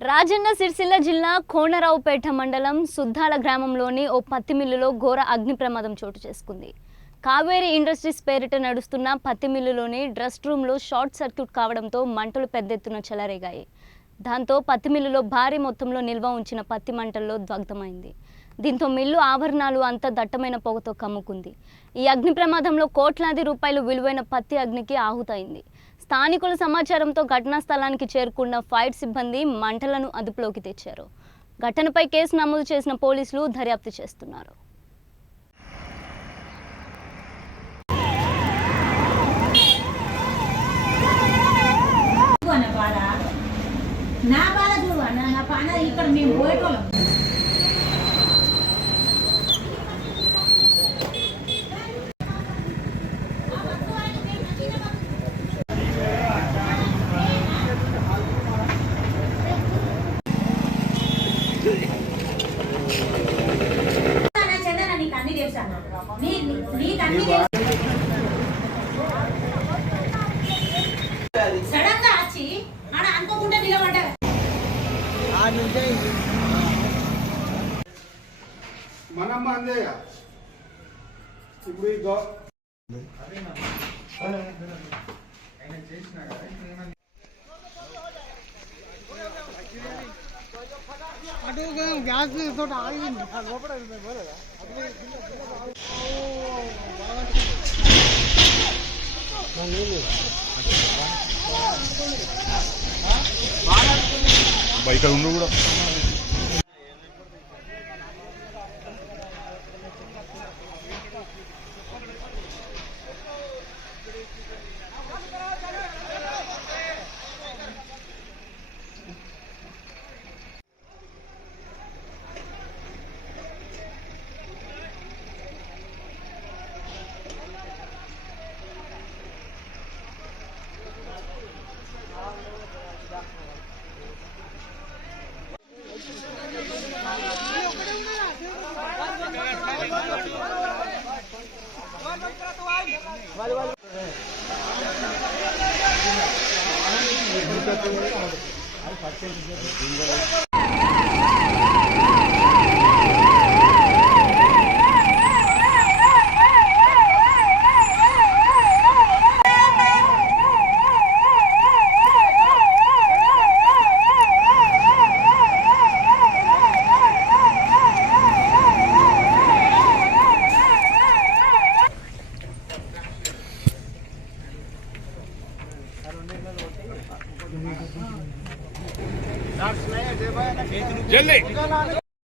రాజన్న సిరిసిల్ల జిల్లా కోనరావుపేట మండలం సుద్దాల గ్రామంలోని ఓ పత్తి మిల్లులో ఘోర అగ్ని ప్రమాదం చోటు చేసుకుంది. కావేరీ ఇండస్ట్రీస్ పేరిట నడుస్తున్న పత్తి మిల్లులోని డ్రస్ట్ రూమ్లో షార్ట్ సర్క్యూట్ కావడంతో మంటలు పెద్దెత్తున చెలరేగాయి. దాంతో పత్తి మిల్లులో భారీ మొత్తంలో నిల్వ ఉంచిన పత్తి మంటల్లో దగ్ధమైంది. దీంతో మిల్లు ఆవరణాలు అంతా దట్టమైన పొగతో కమ్ముకుంది. ఈ అగ్ని ప్రమాదంలో కోట్లాది రూపాయలు విలువైన పత్తి అగ్నికి ఆహుతైంది. స్థానికుల సమాచారంతో ఘటనా స్థలానికి చేరుకున్న ఫైర్ సిబ్బంది మంటలను అదుపులోకి తెచ్చారు. ఘటనపై కేసు నమోదు చేసిన పోలీసులు దర్యాప్తు చేస్తున్నారు. సడన్గా వచ్చి ఆడ అనుకోకుండా నిలబడ్డారు. మనమ్మ అందే ఇప్పుడు గ్యాస్ తోటి ఆగింది లోపల బయట ఉండు కూడా जल्दी